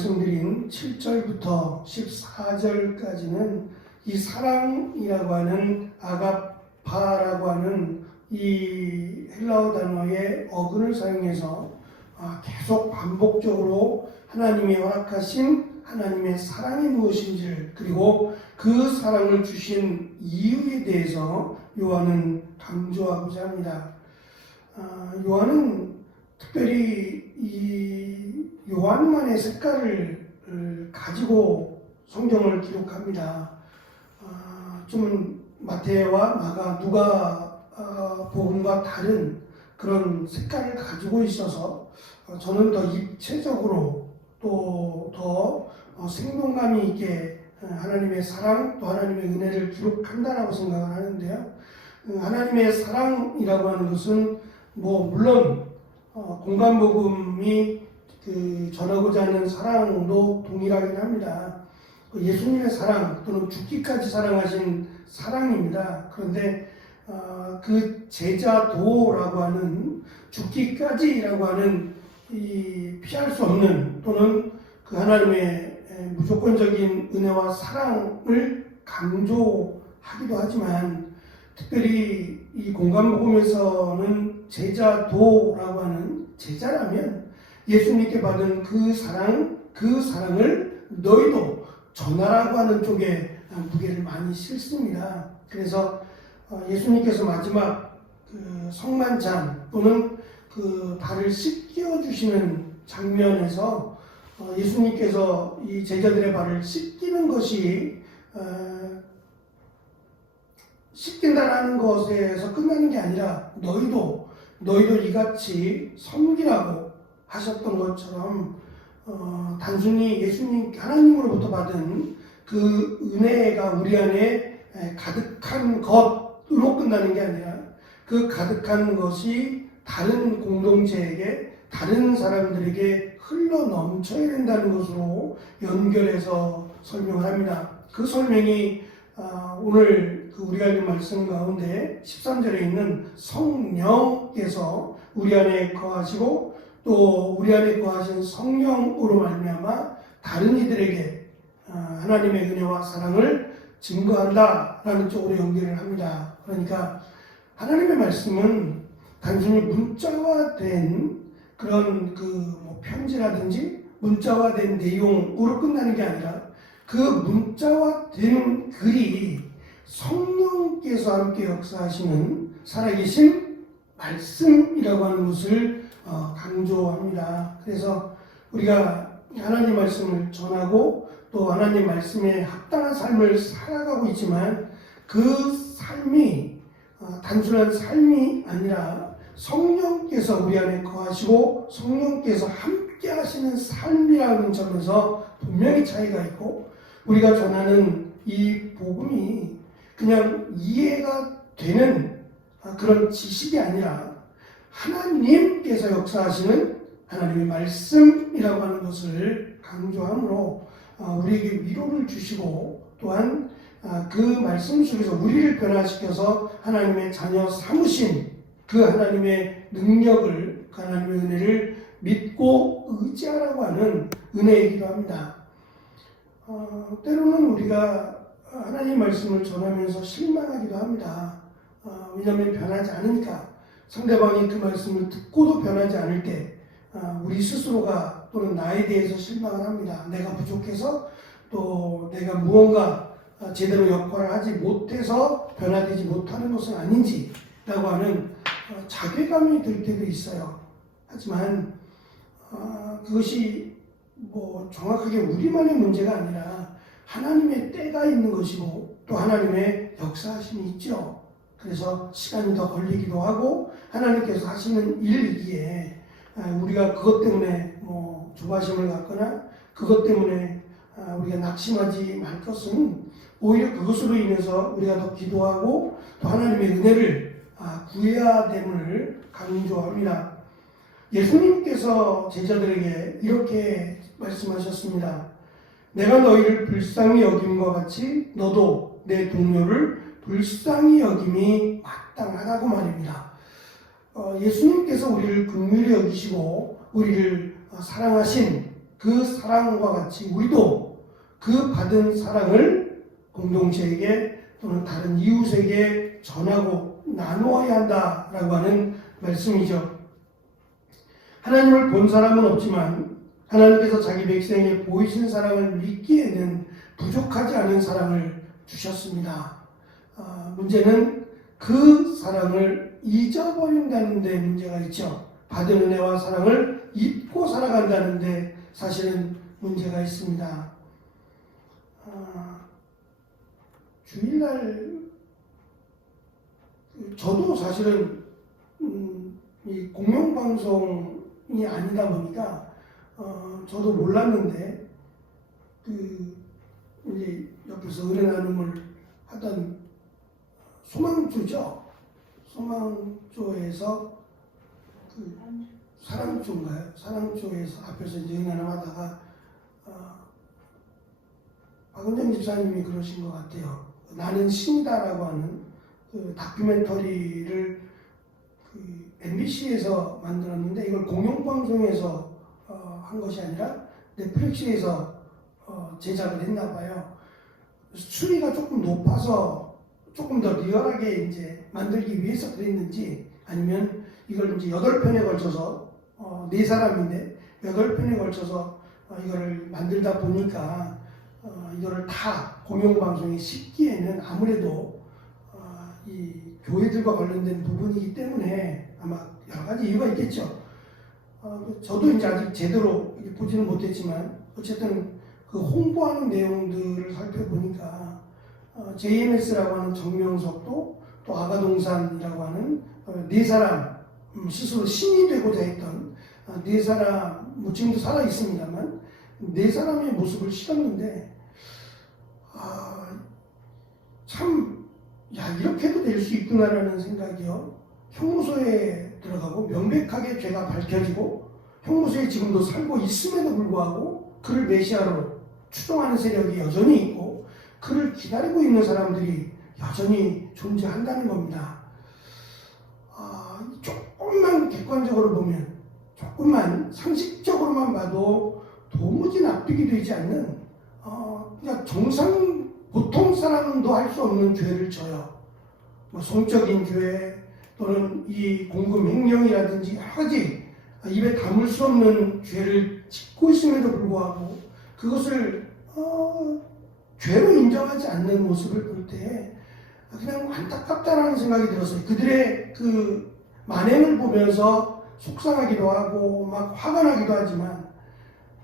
말씀드린 7절부터 14절까지는 이 사랑이라고 하는 아가파라고 하는 이 헬라어 단어의 어근을 사용해서 계속 반복적으로 하나님이 허락하신 하나님의 사랑이 무엇인지를, 그리고 그 사랑을 주신 이유에 대해서 요한은 강조하고자 합니다. 요한은 특별히 이 요한만의 색깔을 가지고 성경을 기록합니다. 좀 마태와 마가, 누가 복음과 다른 그런 색깔을 가지고 있어서 저는 더 입체적으로 또 더 생동감이 있게 하나님의 사랑 또 하나님의 은혜를 기록한다라고 생각을 하는데요. 하나님의 사랑이라고 하는 것은 물론 공간복음이 전하고자 하는 사랑도 동일하긴 합니다. 예수님의 사랑 또는 죽기까지 사랑하신 사랑입니다. 그런데 그 제자도라고 하는 죽기까지라고 하는 이 피할 수 없는 또는 그 하나님의 무조건적인 은혜와 사랑을 강조하기도 하지만, 특별히 이 공간복음에서는 제자도라고 하는 제자라면 예수님께 받은 그 사랑을 너희도 전하라고 하는 쪽에 무게를 많이 싣습니다. 그래서 예수님께서 마지막 성만찬 또는 그 발을 씻겨 주시는 장면에서 예수님께서 이 제자들의 발을 씻기는 것이 씻긴다라는 것에서 끝나는 게 아니라 너희도 이같이 섬기라고 하셨던 것처럼 단순히 예수님 하나님으로부터 받은 그 은혜가 우리 안에 가득한 것으로 끝나는 게 아니라 그 가득한 것이 다른 공동체에게, 다른 사람들에게 흘러 넘쳐야 된다는 것으로 연결해서 설명을 합니다. 그 설명이 오늘 우리가 읽은 말씀 가운데 13절에 있는 성령께서 우리 안에 거하시고 또 우리 안에 거하신 성령으로 말미암아 다른 이들에게 하나님의 은혜와 사랑을 증거한다라는 쪽으로 연결을 합니다. 그러니까 하나님의 말씀은 단순히 문자화된 그런 편지라든지 문자화된 내용으로 끝나는 게 아니라 그 문자화된 글이 성령께서 함께 역사하시는 살아계신 말씀이라고 하는 것을 강조합니다. 그래서 우리가 하나님 말씀을 전하고 또 하나님 말씀에 합당한 삶을 살아가고 있지만 그 삶이 단순한 삶이 아니라 성령께서 우리 안에 거하시고 성령께서 함께 하시는 삶이라는 점에서 분명히 차이가 있고, 우리가 전하는 이 복음이 그냥 이해가 되는 그런 지식이 아니라 하나님께서 역사하시는 하나님의 말씀이라고 하는 것을 강조하므로 우리에게 위로를 주시고, 또한 그 말씀 속에서 우리를 변화시켜서 하나님의 자녀 삼으신 그 하나님의 능력을, 그 하나님의 은혜를 믿고 의지하라고 하는 은혜이기도 합니다. 때로는 우리가 하나님 말씀을 전하면서 실망하기도 합니다. 왜냐하면 변하지 않으니까. 상대방이 그 말씀을 듣고도 변하지 않을 때 우리 스스로가 또는 나에 대해서 실망을 합니다. 내가 부족해서, 또 내가 무언가 제대로 역할을 하지 못해서 변화되지 못하는 것은 아닌지 라고 하는 자괴감이 들 때도 있어요. 하지만 그것이 정확하게 우리만의 문제가 아니라 하나님의 때가 있는 것이고 또 하나님의 역사하심이 있죠. 그래서 시간이 더 걸리기도 하고 하나님께서 하시는 일이기에 우리가 그것 때문에 조바심을 갖거나 그것 때문에 우리가 낙심하지 말 것은 오히려 그것으로 인해서 우리가 더 기도하고 또 하나님의 은혜를 구해야 됨을 강조합니다. 예수님께서 제자들에게 이렇게 말씀하셨습니다. 내가 너희를 불쌍히 여김과 같이 너도 내 동료를 불쌍히 여김이 마땅하다고 말입니다. 예수님께서 우리를 긍휼히 여기시고 우리를 사랑하신 그 사랑과 같이 우리도 그 받은 사랑을 공동체에게 또는 다른 이웃에게 전하고 나누어야 한다라고 하는 말씀이죠. 하나님을 본 사람은 없지만 하나님께서 자기 백성에게 보이신 사랑을 믿기에는 부족하지 않은 사랑을 주셨습니다. 문제는 그 사랑을 잊어버린다는 데 문제가 있죠. 받은 은혜와 사랑을 잊고 살아간다는 데 사실은 문제가 있습니다. 주일날 저도 사실은 이 공영방송이 아니다 보니까 저도 몰랐는데 이제 옆에서 은혜 나눔을 하던 소망조죠. 소망조에서 사랑조인가요? 사랑조에서 앞에서 이제 은혜 나눔 하다가 박은정 집사님이 그러신 것 같아요. 나는 신이다라고 하는 그 다큐멘터리를 MBC에서 만들었는데 이걸 공영방송에서 한 것이 아니라 넷플릭스에서 제작을 했나 봐요. 수위가 조금 높아서 조금 더 리얼하게 이제 만들기 위해서 그랬는지 아니면 이걸 이제 8편에 걸쳐서 4사람인데 8편에 걸쳐서 이거를 만들다 보니까 이거를 다 공영방송에 싣기에는 아무래도 이 교회들과 관련된 부분이기 때문에 아마 여러 가지 이유가 있겠죠. 저도 이제 아직 제대로 보지는 못했지만 어쨌든 그 홍보하는 내용들을 살펴보니까 JMS라고 하는 정명석도 또 아가동산이라고 하는 4사람 스스로 신이 되고자 했던 4사람 뭐 지금도 살아 있습니다만 4사람의 모습을 실었는데 참 이렇게도 될 수 있구나라는 생각이요. 형무소에 들어가고 명백하게 죄가 밝혀지고 형무소에 지금도 살고 있음에도 불구하고 그를 메시아로 추종하는 세력이 여전히 있고 그를 기다리고 있는 사람들이 여전히 존재한다는 겁니다. 조금만 객관적으로 보면 조금만 상식적으로만 봐도 도무지 납득이 되지 않는 그냥 보통 사람도 할 수 없는 죄를 져요. 뭐 성적인 죄 또는 이 공금 횡령이라든지 여러 가지 입에 담을 수 없는 죄를 짓고 있음에도 불구하고 그것을 죄로 인정하지 않는 모습을 볼 때 그냥 안타깝다라는 생각이 들었어요. 그들의 그 만행을 보면서 속상하기도 하고 막 화가 나기도 하지만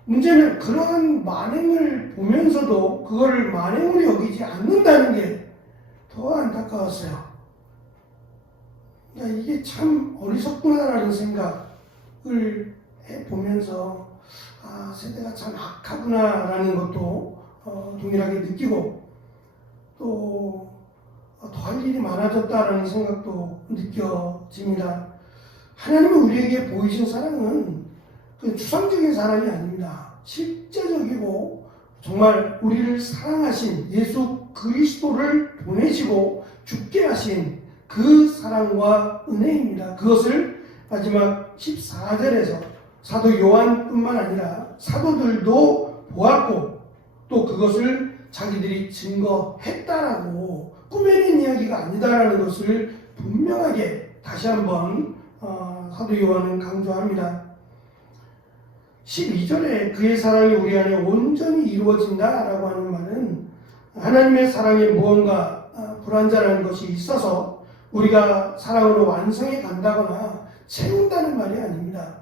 문제는 그러한 만행을 보면서도 그거를 만행으로 여기지 않는다는 게 더 안타까웠어요. 이게 참 어리석구나라는 생각을 해보면서 세대가 참 악하구나라는 것도 동일하게 느끼고 또 더 할 일이 많아졌다라는 생각도 느껴집니다. 하나님은 우리에게 보이신 사랑은 그 추상적인 사랑이 아닙니다. 실제적이고 정말 우리를 사랑하신 예수 그리스도를 보내시고 죽게 하신 그 사랑과 은혜입니다. 그것을 마지막 14절에서 사도 요한뿐만 아니라 사도들도 보았고 또 그것을 자기들이 증거했다라고 꾸며낸 이야기가 아니다라는 것을 분명하게 다시 한번 사도 요한은 강조합니다. 12절에 그의 사랑이 우리 안에 온전히 이루어진다라고 하는 말은 하나님의 사랑에 무언가 불완전한 것이 있어서 우리가 사랑으로 완성해 간다거나 채운다는 말이 아닙니다.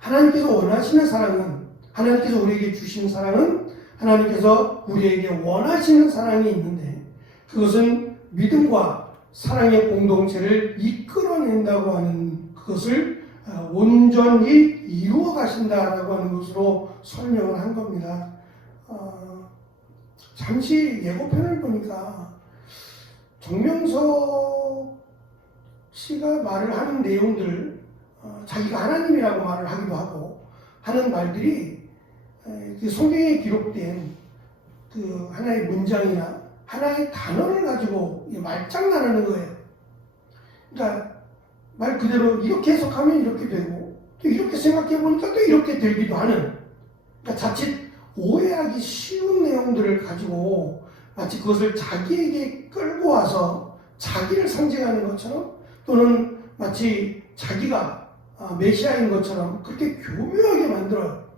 하나님께서 원하시는 사랑은 하나님께서 우리에게 주신 사랑은 하나님께서 우리에게 원하시는 사랑이 있는데 그것은 믿음과 사랑의 공동체를 이끌어낸다고 하는 그것을 온전히 이루어 가신다라고 하는 것으로 설명을 한 겁니다. 잠시 예고편을 보니까 정명석 씨가 말을 하는 내용들 자기가 하나님이라고 말을 하기도 하고 하는 말들이 그 성경에 기록된 그 하나의 문장이나 하나의 단어를 가지고 말장난하는 거예요. 그러니까 말 그대로 이렇게 해석하면 이렇게 되고 또 이렇게 생각해 보니까 또 이렇게 되기도 하는 그러니까 자칫 오해하기 쉬운 내용들을 가지고 마치 그것을 자기에게 끌고 와서 자기를 상징하는 것처럼 또는 마치 자기가 메시아인 것처럼 그렇게 교묘하게 만들어요.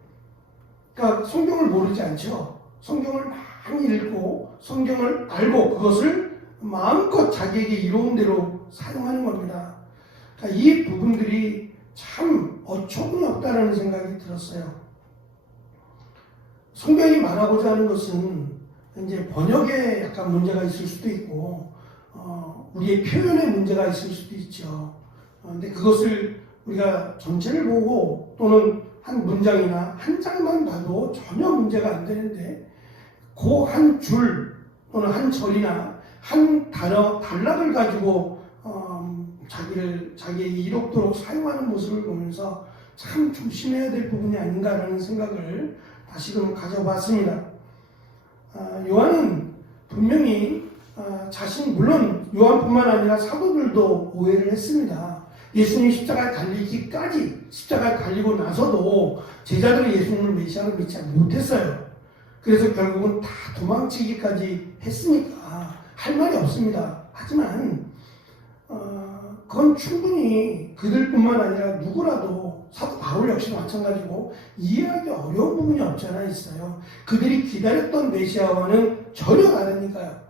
그러니까 성경을 모르지 않죠. 성경을 많이 읽고 성경을 알고 그것을 마음껏 자기에게 이로운 대로 사용하는 겁니다. 그러니까 이 부분들이 참 어처구니 없다는 생각이 들었어요. 성경이 말하고자 하는 것은 이제 번역에 약간 문제가 있을 수도 있고 우리의 표현에 문제가 있을 수도 있죠. 근데 그것을 우리가 전체를 보고 또는 한 문장이나 한 장만 봐도 전혀 문제가 안 되는데 그 한 줄 또는 한 절이나 한 단락을 가지고 자기의 이롭도록 사용하는 모습을 보면서 참 조심해야 될 부분이 아닌가라는 생각을 다시금 가져봤습니다. 요한은 분명히 물론 요한뿐만 아니라 사도들도 오해를 했습니다. 예수님이 십자가에 달리기까지 십자가에 달리고 나서도 제자들이 예수님을 메시아로 믿지 못했어요. 그래서 결국은 다 도망치기까지 했으니까 할 말이 없습니다. 하지만 그건 충분히 그들뿐만 아니라 누구라도 사도 바울 역시 마찬가지고 이해하기 어려운 부분이 없지 않아 있어요. 그들이 기다렸던 메시아와는 전혀 다르니까요.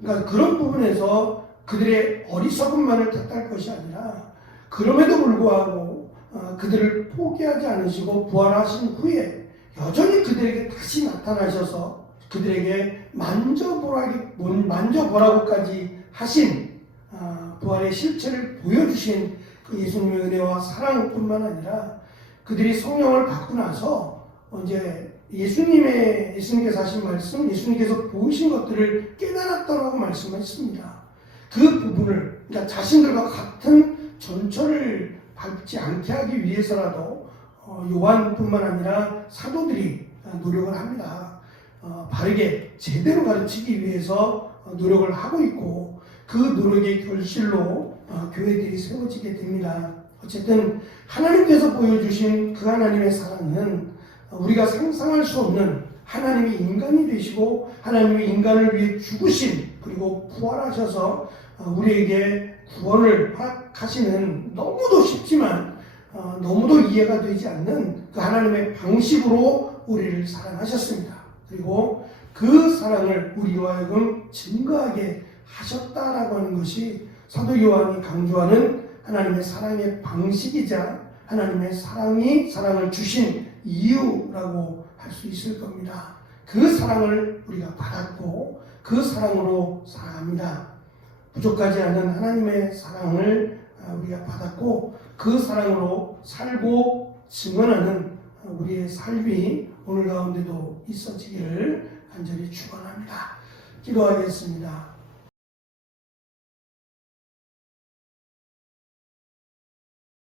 그러니까 그런 부분에서 그들의 어리석음만을 탓할 것이 아니라 그럼에도 불구하고 그들을 포기하지 않으시고 부활하신 후에 여전히 그들에게 다시 나타나셔서 그들에게 만져보라고까지 하신 부활의 실체를 보여주신 그 예수님의 은혜와 사랑뿐만 아니라 그들이 성령을 받고 나서 이제 예수님께서 하신 말씀, 예수님께서 보이신 것들을 깨달았다라고 말씀하셨습니다. 그 부분을 그러니까 자신들과 같은 전철을 밟지 않게 하기 위해서라도 요한뿐만 아니라 사도들이 노력을 합니다. 바르게 제대로 가르치기 위해서 노력을 하고 있고 그 노력의 결실로 교회들이 세워지게 됩니다. 어쨌든 하나님께서 보여주신 그 하나님의 사랑은 우리가 상상할 수 없는 하나님이 인간이 되시고 하나님이 인간을 위해 죽으신 그리고 부활하셔서 우리에게 구원을 허락하시는 너무도 쉽지만 너무도 이해가 되지 않는 그 하나님의 방식으로 우리를 사랑하셨습니다. 그리고 그 사랑을 우리로 하여금 증거하게 하셨다라고 하는 것이 사도 요한이 강조하는 하나님의 사랑의 방식이자 하나님의 사랑을 주신 이유라고 할 수 있을 겁니다. 그 사랑을 우리가 받았고 그 사랑으로 살아갑니다. 부족하지 않은 하나님의 사랑을 우리가 받았고 그 사랑으로 살고 증언하는 우리의 삶이 오늘 가운데도 있어지기를 간절히 축원합니다. 기도하겠습니다.